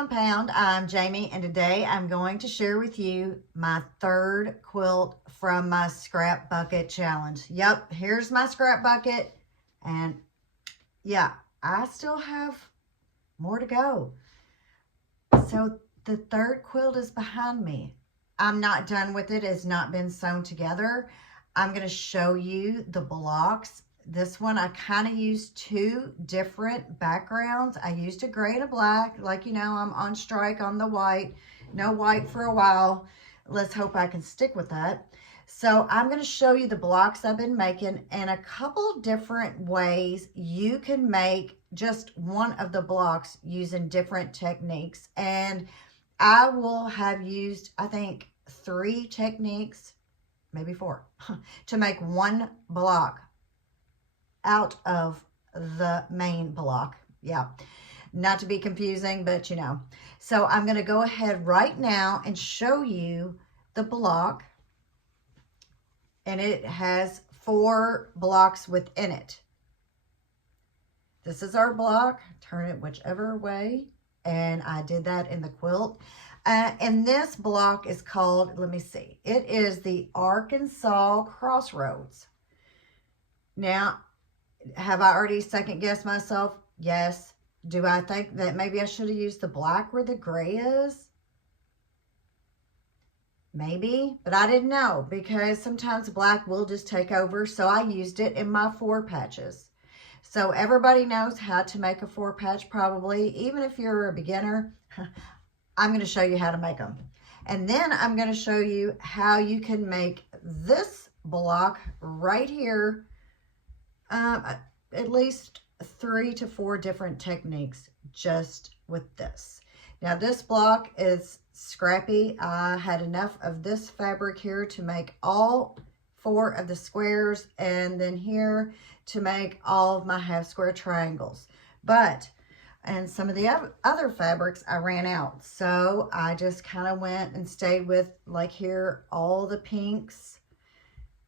Compound. I'm Jamie, and today I'm going to share with you my third quilt from my scrap bucket challenge. Yep, here's my scrap bucket, and yeah, I still have more to go. So the third quilt is behind me. I'm not done with it. It's not been sewn together. I'm going to show you the blocks. This one, I kind of used two different backgrounds. I used a gray and a black. Like, you know, I'm on strike on the white. No white for a while. Let's hope I can stick with that. So I'm going to show you the blocks I've been making and a couple different ways you can make just one of the blocks using different techniques. And I will have used, I think, 3 techniques, maybe 4, to make one block out of the main block. Yeah, not to be confusing, but you know. So I'm going to go ahead right now and show you the block, and it has 4 blocks within it. This is our block. Turn it whichever way, and I did that in the quilt. And this block is called, let me see, it is the Arkansas Crossroads. Now, have I already second guessed myself? Yes. Do I think that maybe I should have used the black where the gray is? Maybe, but I didn't know because sometimes black will just take over. So I used it in my 4 patches. So everybody knows how to make a 4 patch probably. Even if you're a beginner, I'm going to show you how to make them. And then I'm going to show you how you can make this block right here. At least 3 to 4 different techniques just with this. Now this block is scrappy. I had enough of this fabric here to make all 4 of the squares, and then here to make all of my half square triangles. And some of the other fabrics I ran out. So I just kind of went and stayed with, like here, all the pinks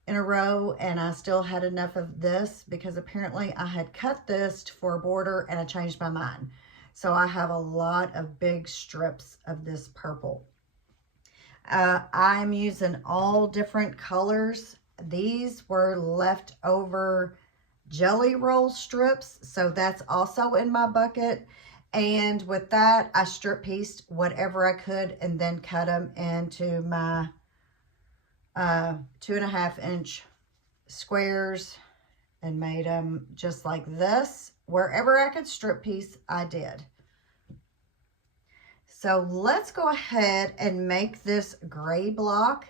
in a row, and I still had enough of this because apparently I had cut this for a border and I changed my mind. So I have a lot of big strips of this purple. I'm using all different colors. These were leftover jelly roll strips, so that's also in my bucket. And with that, I strip pieced whatever I could and then cut them into my 2.5 inch squares and made them just like this. Wherever I could strip piece, I did. So let's go ahead and make this gray block.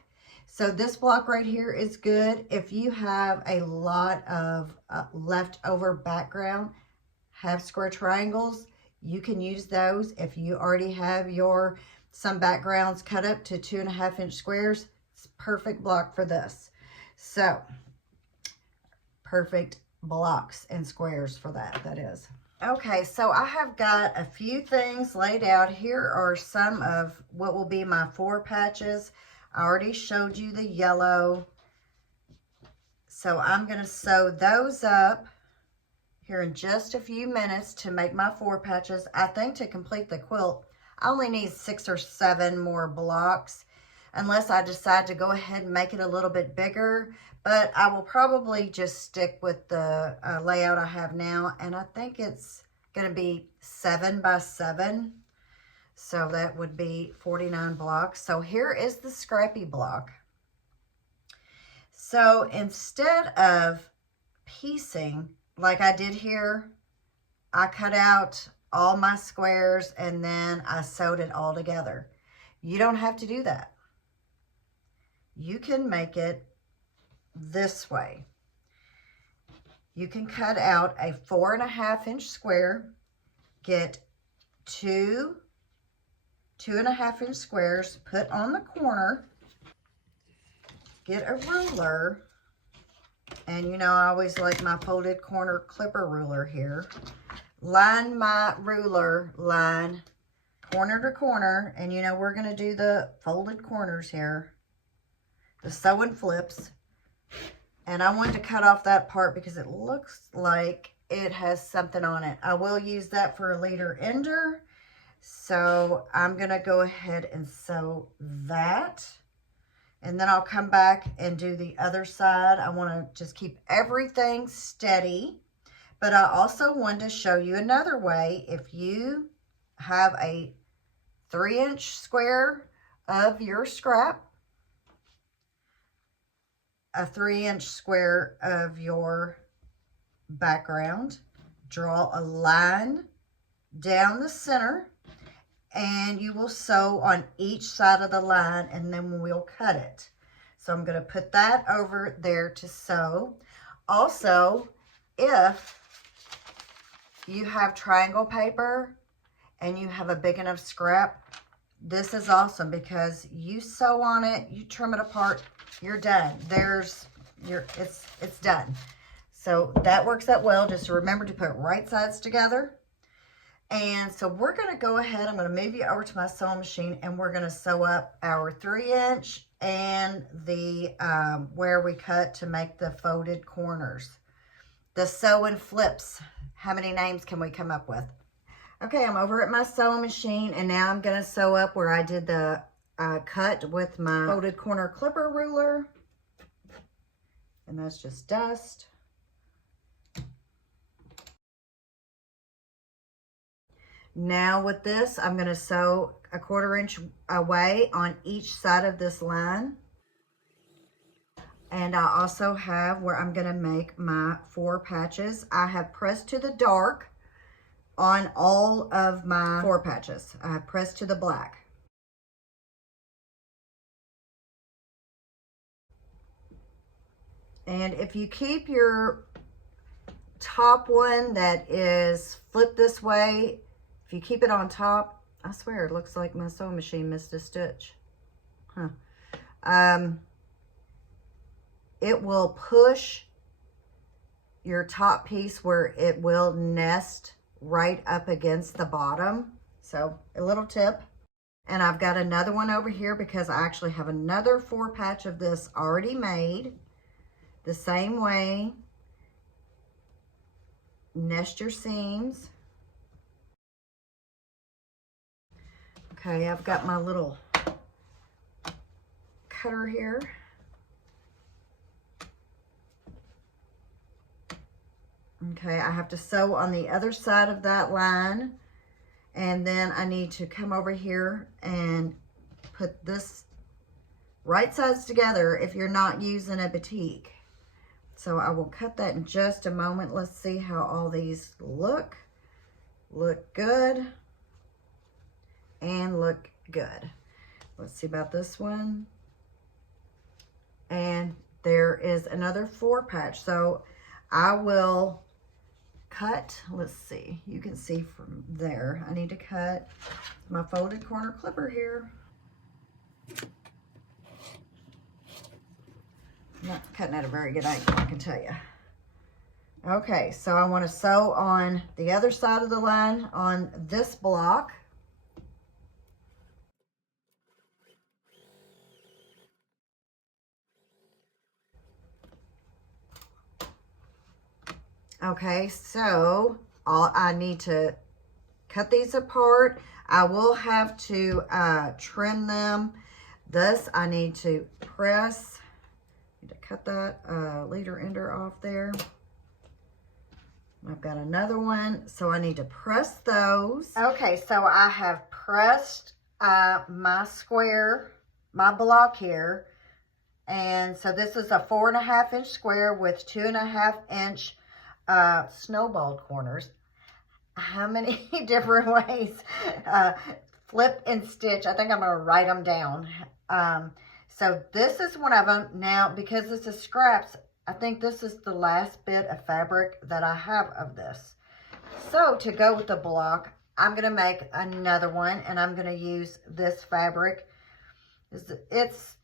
So this block right here is good if you have a lot of leftover background half square triangles. You can use those. If you already have some backgrounds cut up to 2.5 inch squares, it's perfect block for this. So perfect blocks and squares for that is. Okay, so I have got a few things laid out. Here are some of what will be my 4 patches. I already showed you the yellow. So I'm going to sew those up here in just a few minutes to make my 4 patches. I think to complete the quilt, I only need 6 or 7 more blocks, unless I decide to go ahead and make it a little bit bigger. But I will probably just stick with the layout I have now, and I think it's going to be 7 by 7. So that would be 49 blocks. So here is the scrappy block. So instead of piecing like I did here, I cut out all my squares and then I sewed it all together. You don't have to do that. You can make it this way. You can cut out a 4.5 inch square, get 2 2.5 inch squares, put on the corner, get a ruler, and you know I always like my folded corner clipper ruler here. Line my ruler line corner to corner, and you know we're going to do the folded corners here, the sew and flips. And I wanted to cut off that part because it looks like it has something on it. I will use that for a later ender. So I'm gonna go ahead and sew that. And then I'll come back and do the other side. I wanna just keep everything steady. But I also wanted to show you another way. If you have a 3-inch square of your scrap, a 3-inch square of your background, draw a line down the center, and you will sew on each side of the line, and then we'll cut it. So I'm going to put that over there to sew. Also, if you have triangle paper and you have a big enough scrap, this is awesome because you sew on it, you trim it apart, you're done. It's done. So that works out well. Just remember to put right sides together. And so we're going to go ahead, I'm going to move you over to my sewing machine, and we're going to sew up our 3-inch and the where we cut to make the folded corners. The sew and flips. How many names can we come up with? Okay, I'm over at my sewing machine, and now I'm going to sew up where I did the cut with my folded corner clipper ruler. And that's just dust. Now with this, I'm going to sew a 1/4 inch away on each side of this line. And I also have where I'm going to make my 4 patches. I have pressed to the dark on all of my 4 patches. I have pressed to the black. And if you keep your top one that is flipped this way, if you keep it on top, I swear it looks like my sewing machine missed a stitch. It will push your top piece where it will nest right up against the bottom. So a little tip. And I've got another one over here because I actually have another 4 patch of this already made. The same way. Nest your seams. Okay, I've got my little cutter here. Okay, I have to sew on the other side of that line, and then I need to come over here and put this right sides together if you're not using a batik. So I will cut that in just a moment. Let's see how all these look. Look good and look good. Let's see about this one. And there is another 4 patch. So I will cut, let's see, you can see from there, I need to cut my folded corner clipper here. I'm not cutting at a very good angle, I can tell you. Okay, so I want to sew on the other side of the line on this block. Okay, so I need to cut these apart. I will have to trim them. This I need to press. Need to cut that leader ender off there. I've got another one, so I need to press those. Okay, so I have pressed my square, my block here. And so this is a 4.5 inch square with 2.5 inch snowballed corners. How many different ways? Flip and stitch. I think I'm going to write them down. So this is one of them. Now, because this is scraps, I think this is the last bit of fabric that I have of this. So to go with the block, I'm going to make another one, and I'm going to use this fabric. It's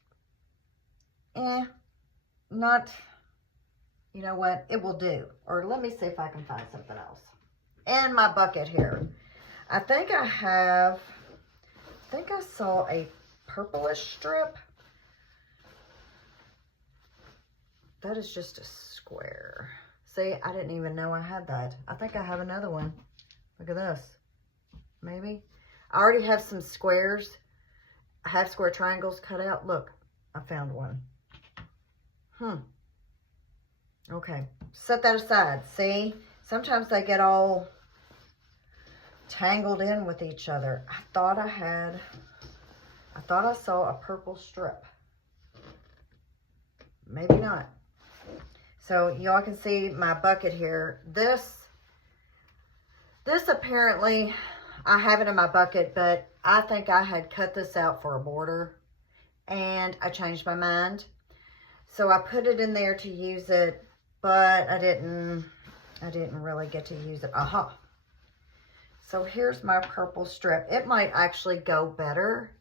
not, you know what, it will do. Or let me see if I can find something else. And my bucket here. I think I saw a purplish strip. That is just a square. See, I didn't even know I had that. I think I have another one. Look at this. Maybe. I already have some squares, half square triangles cut out. Look, I found one. Okay, set that aside. See, sometimes they get all tangled in with each other. I thought I saw a purple strip. Maybe not. So y'all can see my bucket here. This apparently, I have it in my bucket, but I think I had cut this out for a border and I changed my mind. So I put it in there to use it, but I didn't really get to use it. Aha. So here's my purple strip. It might actually go better.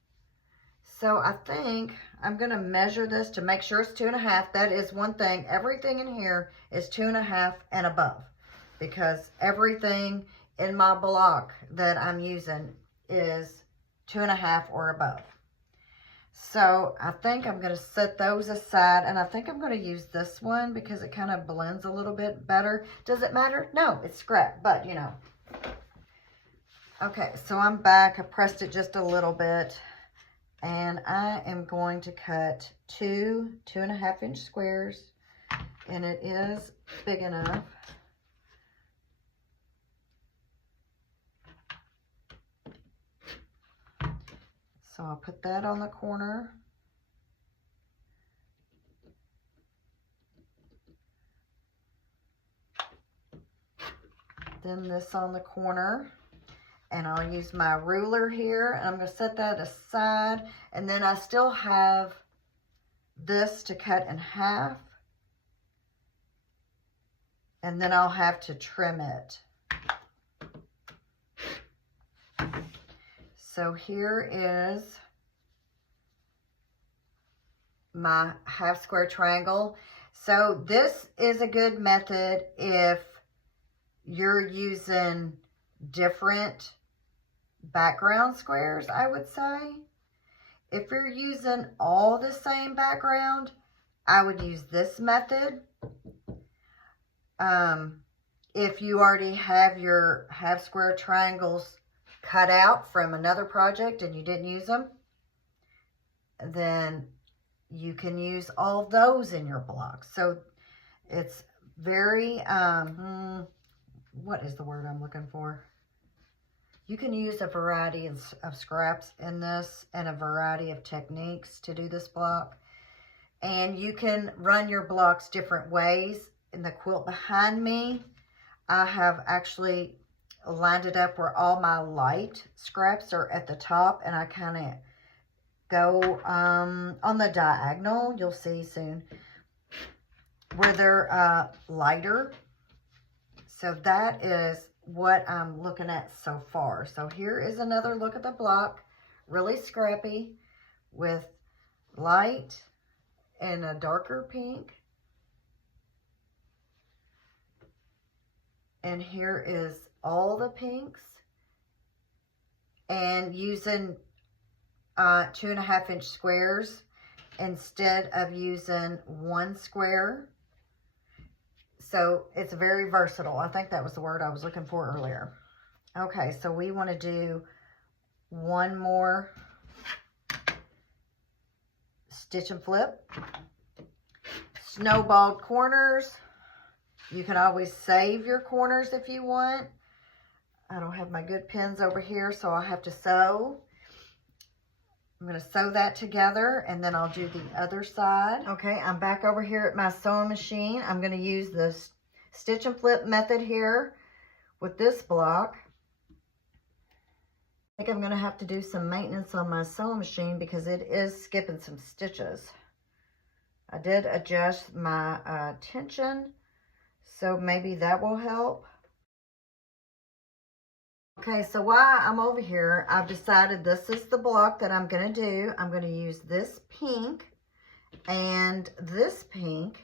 So I think I'm going to measure this to make sure it's 2.5. That is one thing. Everything in here is 2.5 and above, because everything in my block that I'm using is 2.5 or above. So I think I'm going to set those aside, and I think I'm going to use this one because it kind of blends a little bit better. Does it matter? No, it's scrap, but you know. Okay, so I'm back. I pressed it just a little bit. And I am going to cut 2.5-inch squares, and it is big enough. So I'll put that on the corner. Then this on the corner. And I'll use my ruler here, and I'm going to set that aside. And then I still have this to cut in half. And then I'll have to trim it. So here is my half square triangle. So this is a good method if you're using different background squares, I would say. If you're using all the same background, I would use this method. If you already have your half square triangles cut out from another project and you didn't use them, then you can use all those in your block. So it's very, what is the word I'm looking for? You can use a variety of scraps in this and a variety of techniques to do this block. And you can run your blocks different ways. In the quilt behind me, I have actually lined it up where all my light scraps are at the top, and I kind of go on the diagonal, you'll see soon, where they're lighter. So that is what I'm looking at so far. So here is another look at the block, really scrappy with light and a darker pink. And here is all the pinks, and using 2.5-inch squares instead of using 1 square. So it's very versatile. I think that was the word I was looking for earlier. Okay, so we want to do one more stitch and flip. Snowballed corners. You can always save your corners if you want. I don't have my good pins over here, so I'll have to sew. I'm going to sew that together, and then I'll do the other side. Okay, I'm back over here at my sewing machine. I'm going to use the stitch and flip method here with this block. I think I'm going to have to do some maintenance on my sewing machine because it is skipping some stitches. I did adjust my tension, so maybe that will help. Okay, so while I'm over here, I've decided this is the block that I'm going to do. I'm going to use this pink and this pink.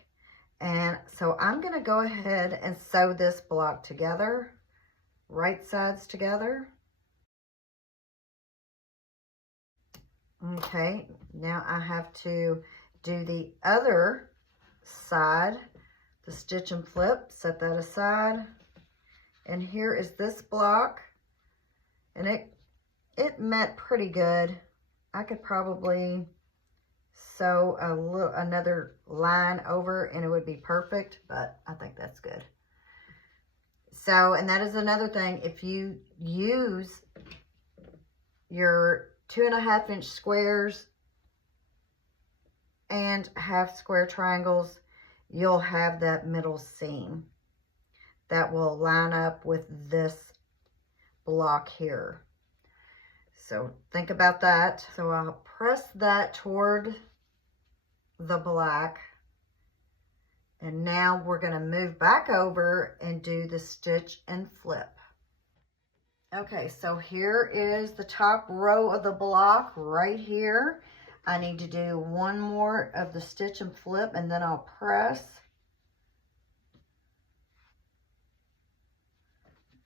And so I'm going to go ahead and sew this block together, right sides together. Okay, now I have to do the other side, the stitch and flip, set that aside. And here is this block. And it met pretty good. I could probably sew another line over and it would be perfect, but I think that's good. So, and that is another thing, if you use your 2.5 inch squares and half square triangles, you'll have that middle seam that will line up with this block here. So think about that. So I'll press that toward the black. And now we're going to move back over and do the stitch and flip. Okay, so here is the top row of the block right here. I need to do one more of the stitch and flip, and then I'll press.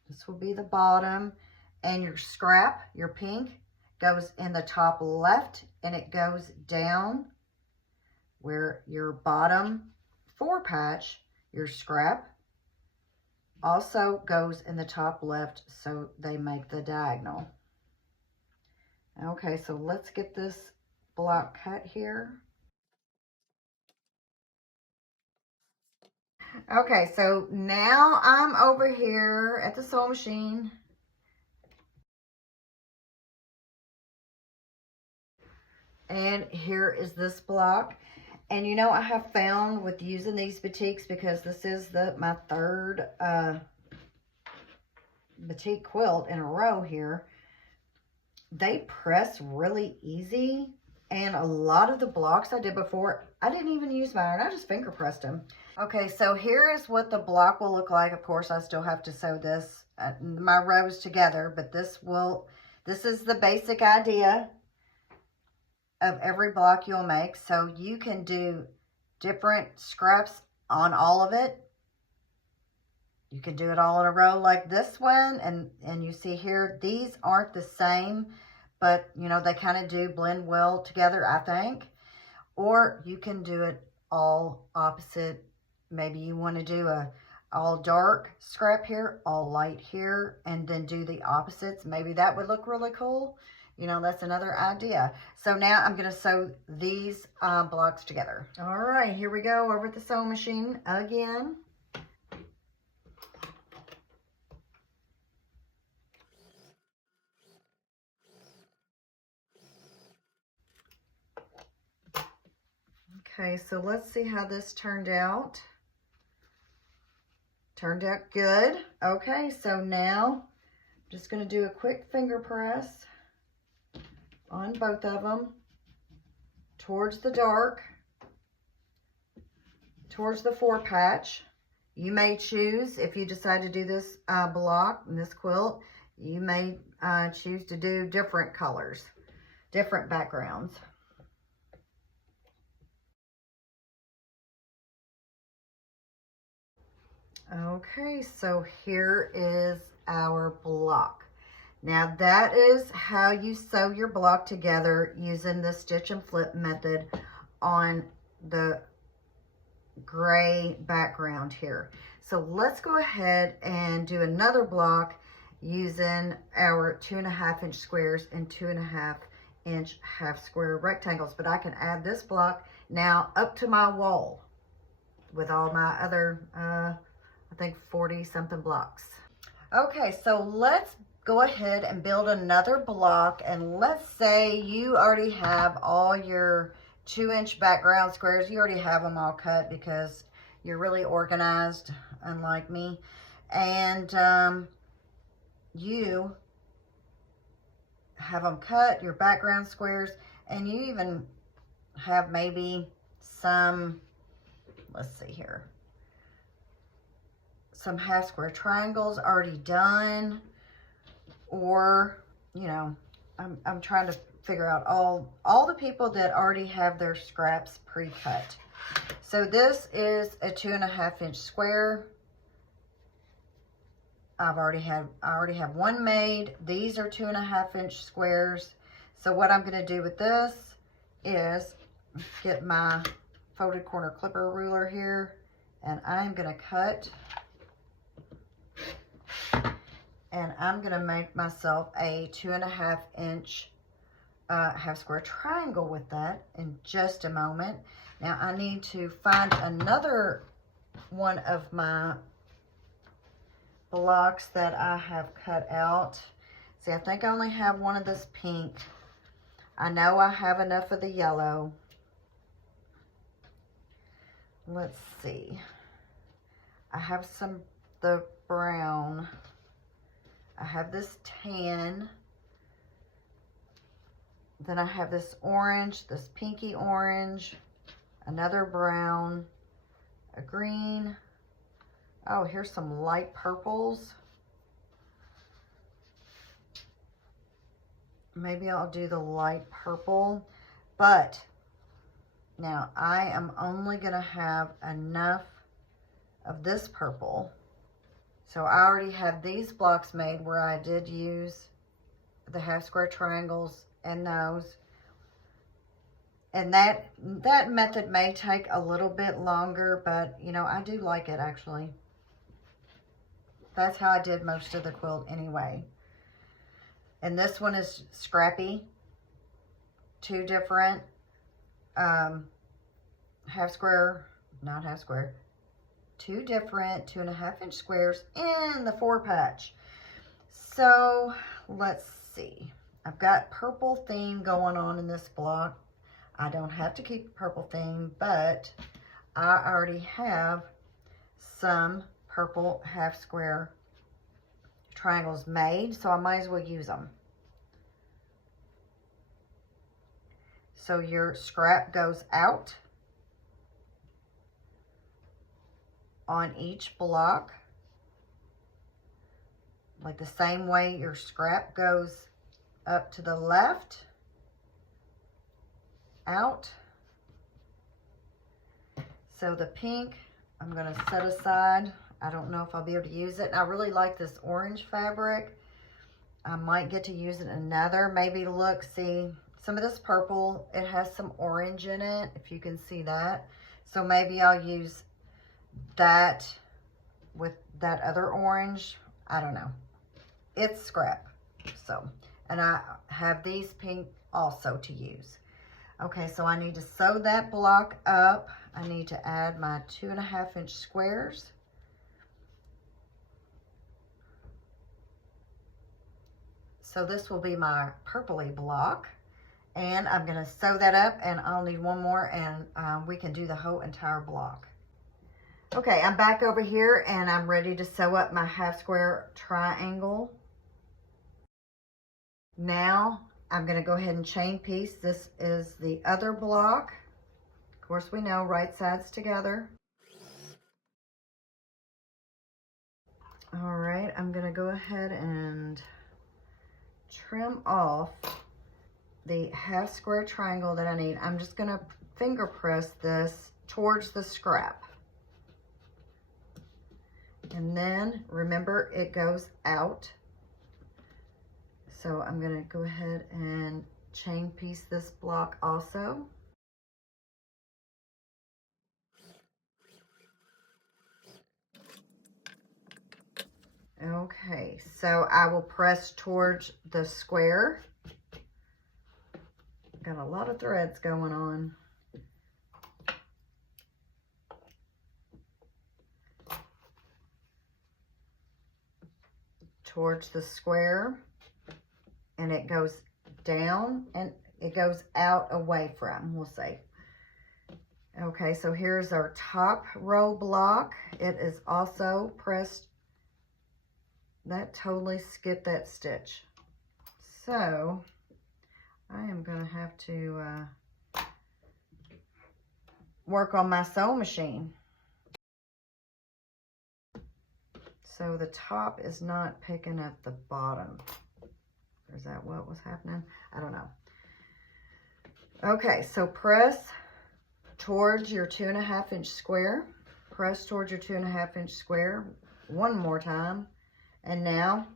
This will be the bottom, and your scrap, your pink, goes in the top left, and it goes down where your bottom 4 patch, your scrap, also goes in the top left, so they make the diagonal. Okay, so let's get this block cut here. Okay, so now I'm over here at the sewing machine. And here is this block. And you know, I have found with using these batiks, because this is my third batik quilt in a row here, they press really easy. And a lot of the blocks I did before, I didn't even use my iron, I just finger pressed them. Okay, so here is what the block will look like. Of course, I still have to sew this, my rows together, but this is the basic idea of every block you'll make. So you can do different scraps on all of it. You can do it all in a row like this one, and you see here, these aren't the same, but you know, they kind of do blend well together, I think. Or you can do it all opposite. Maybe you want to do a all dark scrap here, all light here, and then do the opposites. Maybe that would look really cool. You know, that's another idea. So now I'm going to sew these blocks together. All right, here we go over at the sewing machine again. Okay, so let's see how this turned out. Turned out good. Okay, so now I'm just going to do a quick finger press on both of them towards the dark, towards the 4 patch. You may choose, if you decide to do this block and this quilt, you may choose to do different colors, different backgrounds. Okay, so here is our block. Now that is how you sew your block together using the stitch and flip method on the gray background here. So let's go ahead and do another block using our 2.5 inch squares and 2.5 inch half square rectangles. But I can add this block now up to my wall with all my other, I think 40 something blocks. Okay, so let's go ahead and build another block, and let's say you already have all your 2 inch background squares. You already have them all cut because you're really organized, unlike me. And you have them cut, your background squares, and you even have maybe some, let's see here, some half square triangles already done. Or, you know, I'm trying to figure out all the people that already have their scraps pre-cut. So this is a 2.5 inch square. I already have one made. These are 2.5 inch squares. So what I'm going to do with this is get my folded corner clipper ruler here, and I'm going to cut And I'm gonna make myself a 2.5 inch half square triangle with that in just a moment. Now I need to find another one of my blocks that I have cut out. See, I think I only have one of this pink. I know I have enough of the yellow. Let's see. I have some, the brown. I have this tan. Then I have this orange, this pinky orange, another brown, a green. Oh, here's some light purples. Maybe I'll do the light purple, but now I am only gonna have enough of this purple. So I already have these blocks made where I did use the half square triangles and those. And that method may take a little bit longer, but you know, I do like it actually. That's how I did most of the quilt anyway. And this one is scrappy. Two different half square, not half square, two different 2.5 inch squares in the 4-patch. So let's see. I've got purple theme going on in this block. I don't have to keep the purple theme, but I already have some purple half square triangles made, so I might as well use them. So your scrap goes out on each block, like the same way your scrap goes up to the left, out. So the pink, I'm gonna set aside. I don't know if I'll be able to use it. I really like this orange fabric. I might get to use it in another. Maybe look, see, some of this purple, it has some orange in it, if you can see that. So maybe I'll use that with that other orange. I don't know. It's scrap. So, and I have these pink also to use. Okay, so I need to sew that block up. I need to add my 2.5 inch squares. So this will be my purpley block. And I'm gonna sew that up, and I'll need one more, and we can do the whole entire block. Okay, I'm back over here and I'm ready to sew up my half square triangle. Now I'm gonna go ahead and chain piece. This is the other block. Of course, we know right sides together. All right, I'm gonna go ahead and trim off the half square triangle that I need. I'm just gonna finger press this towards the scrap. And then remember, it goes out. So I'm gonna go ahead and chain piece this block also. Okay, so I will press towards the square. Got a lot of threads going on. Towards the square, and it goes down and it goes out away from, we'll say. Okay, so here's our top row block. It is also pressed. That totally skipped that stitch. So I am going to have to work on my sewing machine. So the top is not picking up the bottom. Is that what was happening? I don't know. Okay, so press towards your 2.5 inch square. Press towards your 2.5 inch square one more time. And now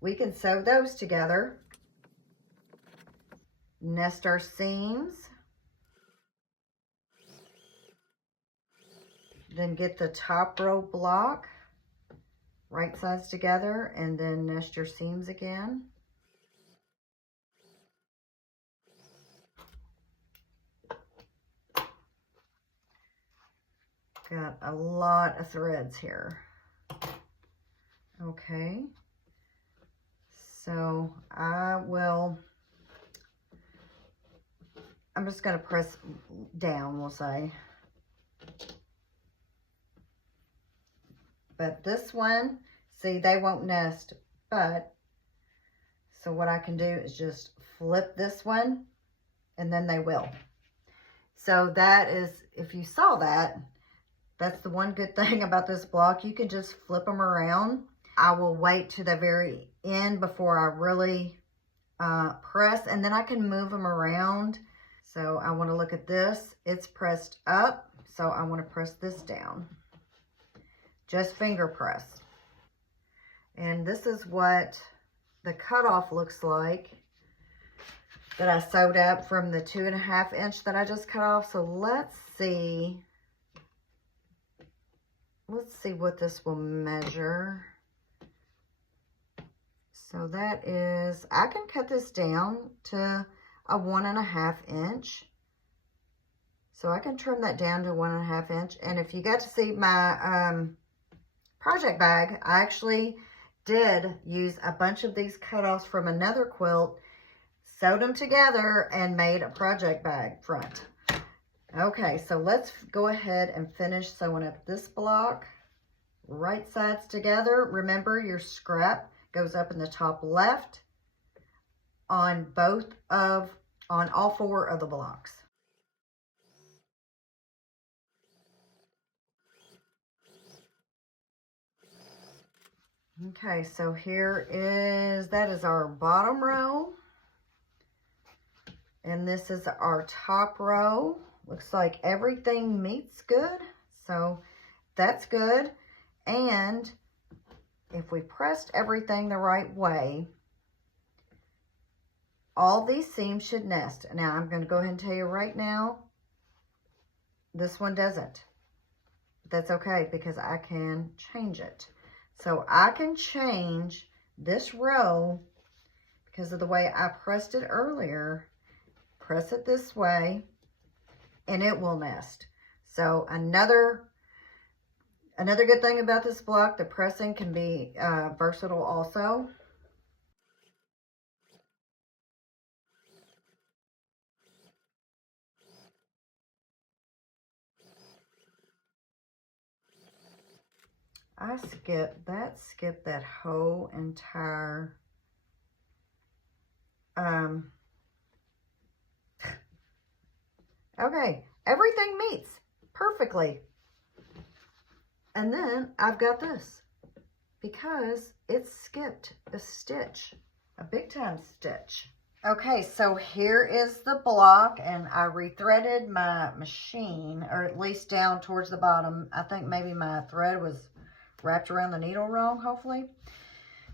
we can sew those together. Nest our seams. Then get the top row block. right sides together, and then nest your seams again. Got a lot of threads here. Okay, so I'm just going to press down, we'll say. But this one, see, they won't nest, but, so what I can do is just flip this one, and then they will. So that is, if you saw that, that's the one good thing about this block. You can just flip them around. I will wait to the very end before I really press, and then I can move them around. So I want to look at this. It's pressed up, so I want to press this down. Just finger press. And this is what the cutoff looks like that I sewed up from the 2.5 inch that I just cut off. So let's see what this will measure. So that is, I can cut this down to a 1.5 inch. So I can trim that down to 1.5 inch. And if you got to see my project bag, I actually did use a bunch of these cutoffs from another quilt, sewed them together, and made a project bag front. Okay, so let's go ahead and finish sewing up this block. Right sides together. Remember, your scrap goes up in the top left on all 4 of the blocks. Okay, so that is our bottom row. And this is our top row. Looks like everything meets good. So that's good. And if we pressed everything the right way, all these seams should nest. Now I'm going to go ahead and tell you right now, this one doesn't. But that's okay, because I can change it. So I can change this row because of the way I pressed it earlier. Press it this way and it will nest. So another good thing about this block, the pressing can be versatile also. I skipped that whole entire okay, everything meets perfectly. And then I've got this because it skipped a stitch, a big time stitch. Okay, so here is the block, and I rethreaded my machine, or at least down towards the bottom. I think maybe my thread was wrapped around the needle wrong, hopefully.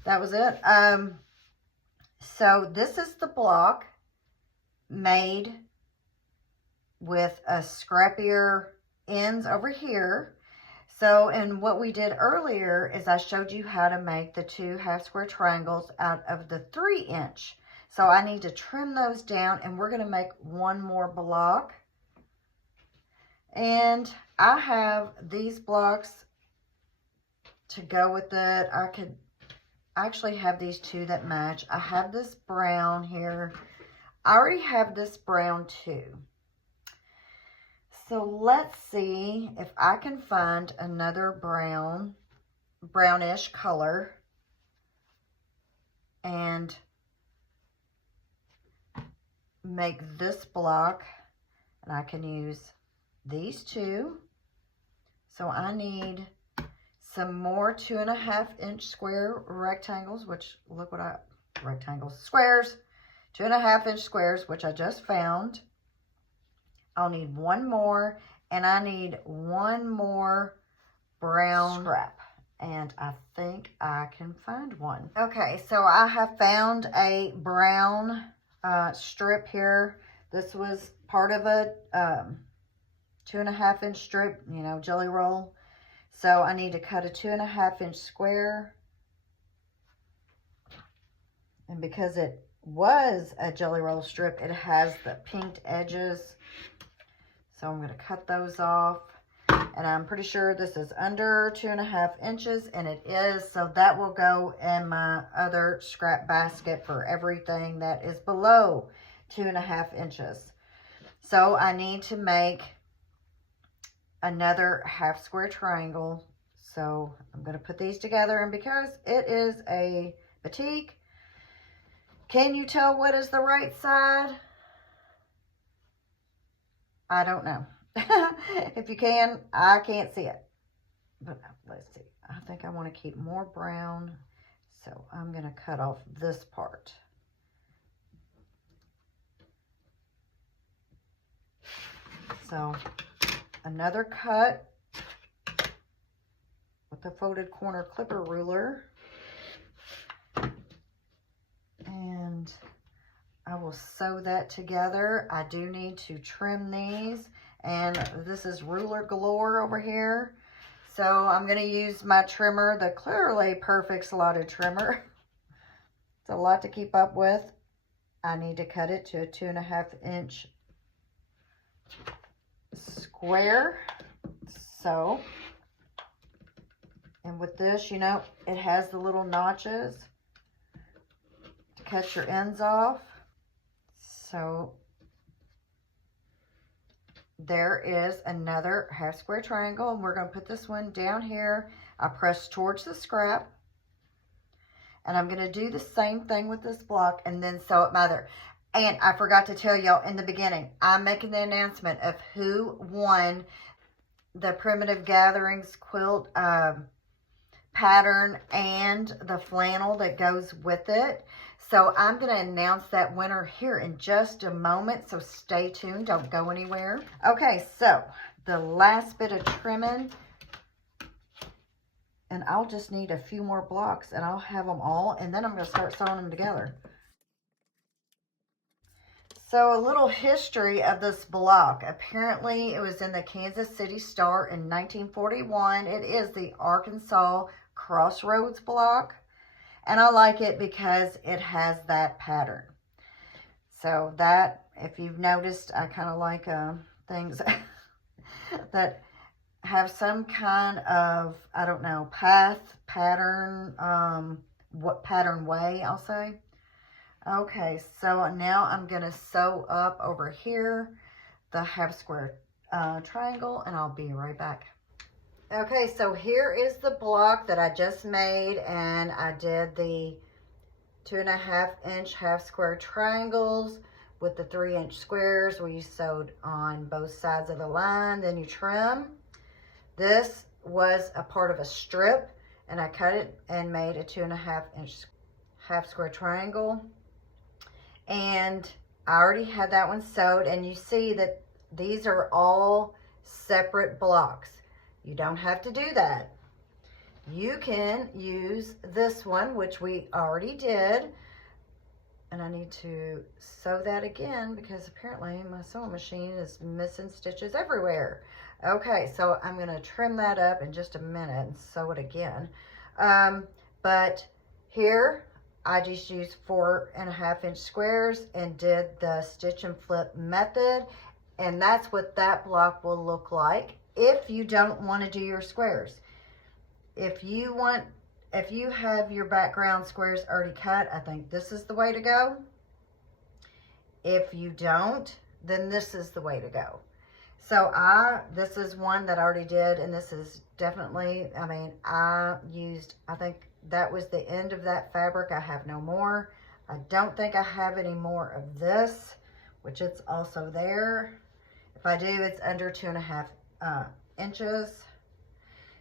That was it. So this is the block made with a scrappier ends over here. So, and what we did earlier is I showed you how to make the 2 half square triangles out of the 3 inch. So I need to trim those down, and we're going to make one more block. And I have these blocks to go with it. I actually have these 2 that match. I have this brown here. I already have this brown too. So let's see if I can find another brownish color and make this block. And I can use these 2. So I need some more 2.5 inch square rectangles, which look what squares, 2.5 inch squares, which I just found. I'll need one more, and I need one more brown scrap, and I think I can find one. Okay, so I have found a brown strip here. This was part of a 2.5 inch strip, you know, jelly roll. So I need to cut a 2.5-inch square. And because it was a jelly roll strip, it has the pinked edges. So I'm going to cut those off. And I'm pretty sure this is under 2.5 inches, and it is. So that will go in my other scrap basket for everything that is below 2.5 inches. So I need to make another half square triangle. So I'm going to put these together, and because it is a batik, can you tell what is the right side? I don't know. If you can, I can't see it. But let's see. I think I want to keep more brown. So I'm going to cut off this part. So another cut with the folded corner clipper ruler. And I will sew that together. I do need to trim these, and this is ruler galore over here. So I'm going to use my trimmer, the Clearly Perfect slotted trimmer. It's a lot to keep up with. I need to cut it to a 2.5-inch square. So, and with this, you know, it has the little notches to cut your ends off. So there is another half square triangle, and we're going to put this one down here. I press towards the scrap, and I'm going to do the same thing with this block and then sew it mother. And I forgot to tell y'all in the beginning, I'm making the announcement of who won the Primitive Gatherings quilt pattern and the flannel that goes with it. So I'm going to announce that winner here in just a moment. So stay tuned. Don't go anywhere. Okay, so the last bit of trimming. And I'll just need a few more blocks and I'll have them all. And then I'm going to start sewing them together. So a little history of this block. Apparently it was in the Kansas City Star in 1941. It is the Arkansas Crossroads block. And I like it because it has that pattern. So that, if you've noticed, I kind of like things that have some kind of, I don't know, pattern, what pattern way, I'll say. Okay, so now I'm going to sew up over here the half square triangle, and I'll be right back. Okay, so here is the block that I just made, and I did the 2.5-inch half square triangles with the 3-inch squares where you sewed on both sides of the line, then you trim. This was a part of a strip, and I cut it and made a 2.5-inch half square triangle. And I already had that one sewed, and you see that these are all separate blocks. You don't have to do that. You can use this one, which we already did. And I need to sew that again because apparently my sewing machine is missing stitches everywhere. Okay, so I'm going to trim that up in just a minute and sew it again. But here I just used 4.5-inch squares and did the stitch and flip method. And that's what that block will look like if you don't want to do your squares. If you have your background squares already cut, I think this is the way to go. If you don't, then this is the way to go. So this is one that I already did, and this is definitely, I mean, I think that was the end of that fabric. I have no more. I don't think I have any more of this, which it's also there. If I do, it's under 2.5 inches.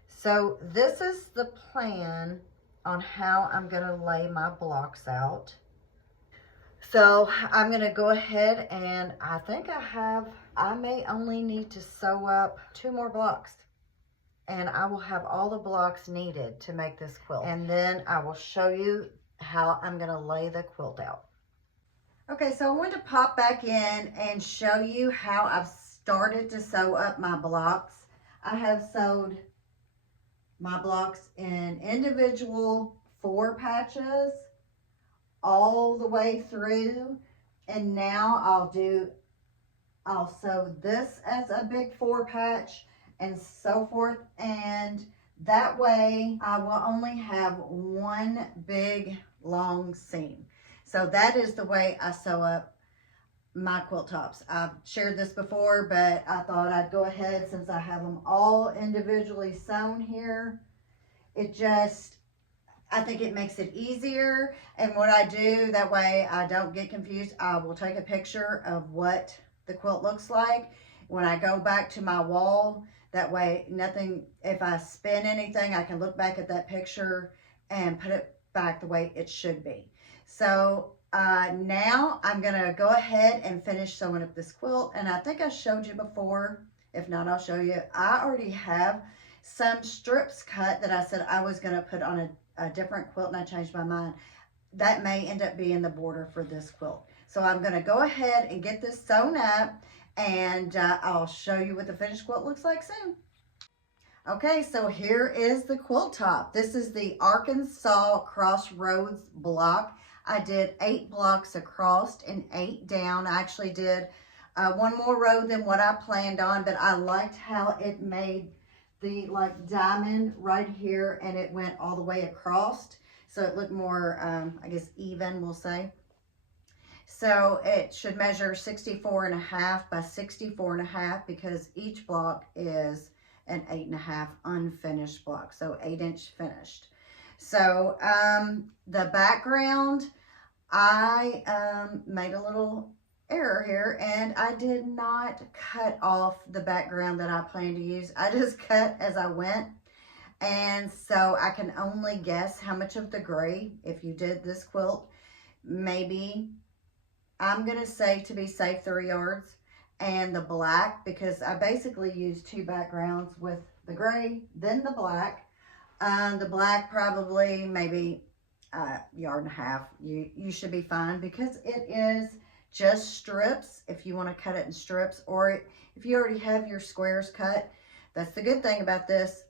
So this is the plan on how I'm going to lay my blocks out. So I'm going to go ahead, and I think I may only need to sew up 2 more blocks, and I will have all the blocks needed to make this quilt. And then I will show you how I'm going to lay the quilt out. Okay, so I wanted to pop back in and show you how I've started to sew up my blocks. I have sewed my blocks in individual 4 patches all the way through. And now I'll sew this as a big 4 patch and so forth. And that way I will only have one big long seam. So that is the way I sew up my quilt tops. I've shared this before, but I thought I'd go ahead since I have them all individually sewn here. I think it makes it easier. And what I do, that way I don't get confused, I will take a picture of what the quilt looks like when I go back to my wall. That way if I spin anything, I can look back at that picture and put it back the way it should be. So now I'm gonna go ahead and finish sewing up this quilt. And I think I showed you before. If not, I'll show you. I already have some strips cut that I said I was gonna put on a different quilt, and I changed my mind. That may end up being the border for this quilt. So I'm gonna go ahead and get this sewn up, and I'll show you what the finished quilt looks like soon. Okay, so here is the quilt top. This is the Arkansas Crossroads block. I did 8 blocks across and 8 down. I actually did one more row than what I planned on, but I liked how it made the like diamond right here, and it went all the way across. So it looked more, I guess, even, we'll say. So it should measure 64.5 by 64.5 because each block is an 8.5 unfinished block. So 8-inch finished. So the background, I made a little error here, and I did not cut off the background that I planned to use. I just cut as I went. And so I can only guess how much of the gray, if you did this quilt, maybe I'm going to say, to be safe, 3 yards, and the black, because I basically used 2 backgrounds with the gray, then the black. The black probably maybe a yard and a half. You should be fine because it is just strips if you want to cut it in strips, or if you already have your squares cut. That's the good thing about this.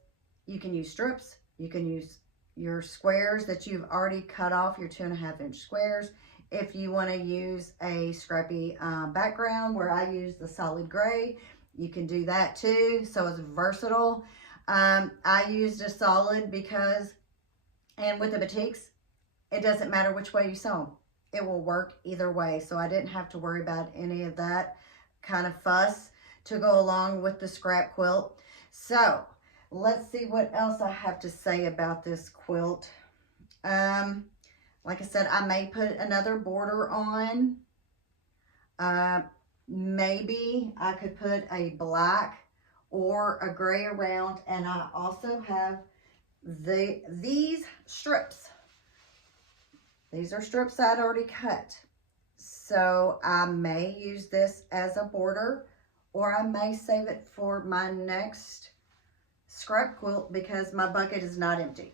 You can use strips. You can use your squares that you've already cut off, your 2.5-inch squares. If you want to use a scrappy background where I use the solid gray, you can do that too. So it's versatile. I used a solid because, and with the batiks, it doesn't matter which way you sew them. It will work either way. So I didn't have to worry about any of that kind of fuss to go along with the scrap quilt. So let's see what else I have to say about this quilt. Like I said, I may put another border on. Maybe I could put a black or a gray around. And I also have these strips. These are strips I'd already cut. So I may use this as a border, or I may save it for my next scrap quilt because my bucket is not empty.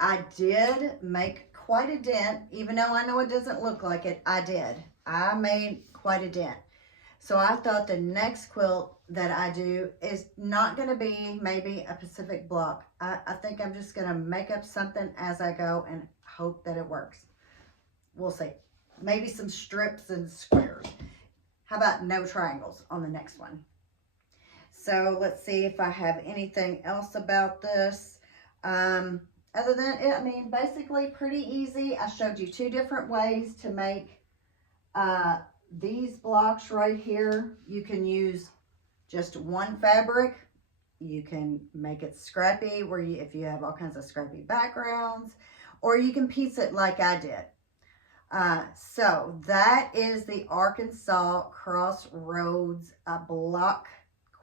I did make quite a dent, even though I know it doesn't look like it. I did. I made quite a dent. So I thought the next quilt that I do is not going to be maybe a Pacific block. I think I'm just going to make up something as I go and hope that it works. We'll see. Maybe some strips and squares. How about no triangles on the next one? So let's see if I have anything else about this. Other than it, I mean, basically pretty easy. I showed you 2 different ways to make these blocks right here. You can use just one fabric. You can make it scrappy where if you have all kinds of scrappy backgrounds, or you can piece it like I did. So that is the Arkansas Crossroads block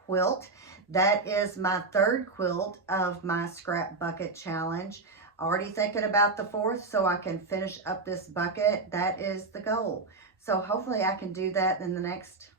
quilt. That is my 3rd quilt of my scrap bucket challenge. Already thinking about the 4th so I can finish up this bucket. That is the goal. So hopefully I can do that in the next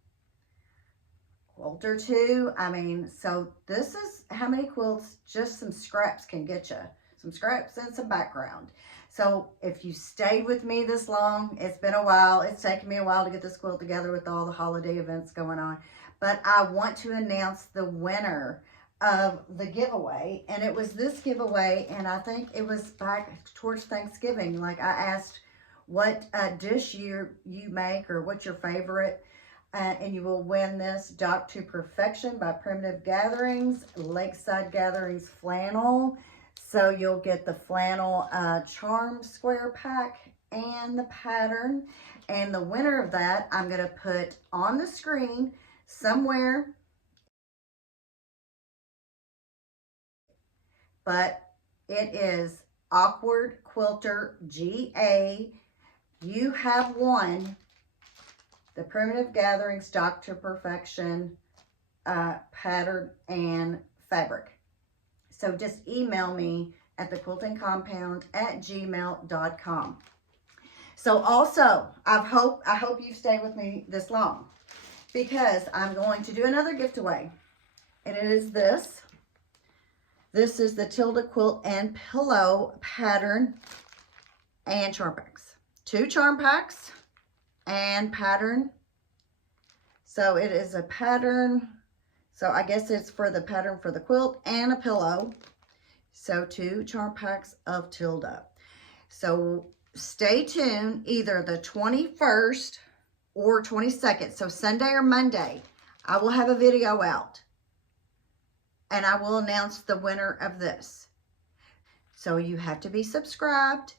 quilt or 2. I mean, so this is how many quilts just some scraps can get you. Some scraps and some background. So if you stayed with me this long, it's been a while. It's taken me a while to get this quilt together with all the holiday events going on. But I want to announce the winner of the giveaway, and it was this giveaway, and I think it was back towards Thanksgiving. Like, I asked what dish you make, or what's your favorite, and you will win this Docked to Perfection by Primitive Gatherings, Lakeside Gatherings flannel. So you'll get the flannel charm square pack and the pattern. And the winner of that, I'm going to put on the screen somewhere. But it is Awkward Quilter GA. You have won the Primitive Gatherings Docked to Perfection pattern and fabric. So just email me at thequiltingcompound@gmail.com. So also, I hope you stay with me this long, because I'm going to do another giveaway. And it is this. This is the Tilda Quilt and Pillow pattern and charm packs. 2 charm packs and pattern. So it is a pattern. So I guess it's for the pattern for the quilt and a pillow. So 2 charm packs of Tilda. So stay tuned, either the 21st or 22nd. So Sunday or Monday, I will have a video out. And I will announce the winner of this. So you have to be subscribed.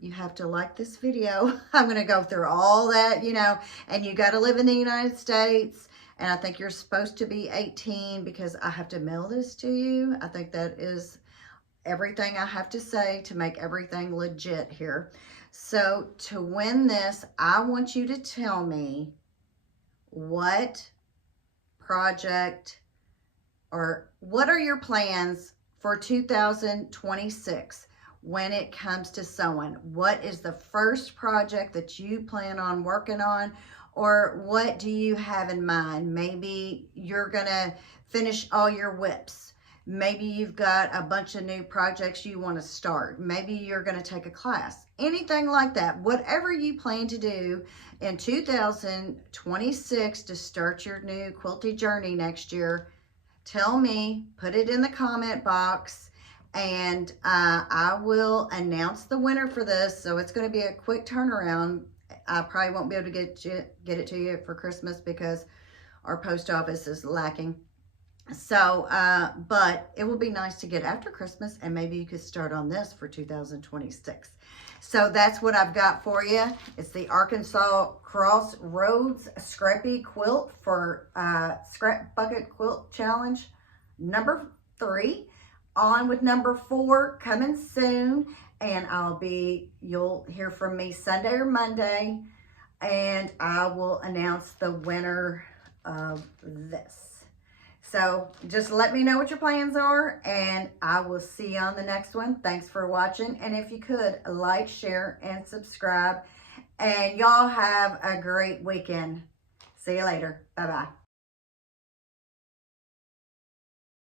You have to like this video. I'm going to go through all that, you know, and you got to live in the United States. And I think you're supposed to be 18, because I have to mail this to you. I think that is everything I have to say to make everything legit here. So to win this, I want you to tell me what project, or what are your plans for 2026 when it comes to sewing? What is the first project that you plan on working on? Or what do you have in mind? Maybe you're gonna finish all your whips. Maybe you've got a bunch of new projects you want to start. Maybe you're gonna take a class. Anything like that. Whatever you plan to do in 2026 to start your new quilty journey next year, tell me, put it in the comment box, and I will announce the winner for this. So it's going to be a quick turnaround. I probably won't be able to get it to you for Christmas, because our post office is lacking. So, but it will be nice to get after Christmas, and maybe you could start on this for 2026. So that's what I've got for you. It's the Arkansas Crossroads Scrappy Quilt for Scrap Bucket Quilt Challenge number 3. On with number 4 coming soon, and you'll hear from me Sunday or Monday, and I will announce the winner of this. So just let me know what your plans are, and I will see you on the next one. Thanks for watching. And if you could, like, share, and subscribe. And y'all have a great weekend. See you later. Bye-bye.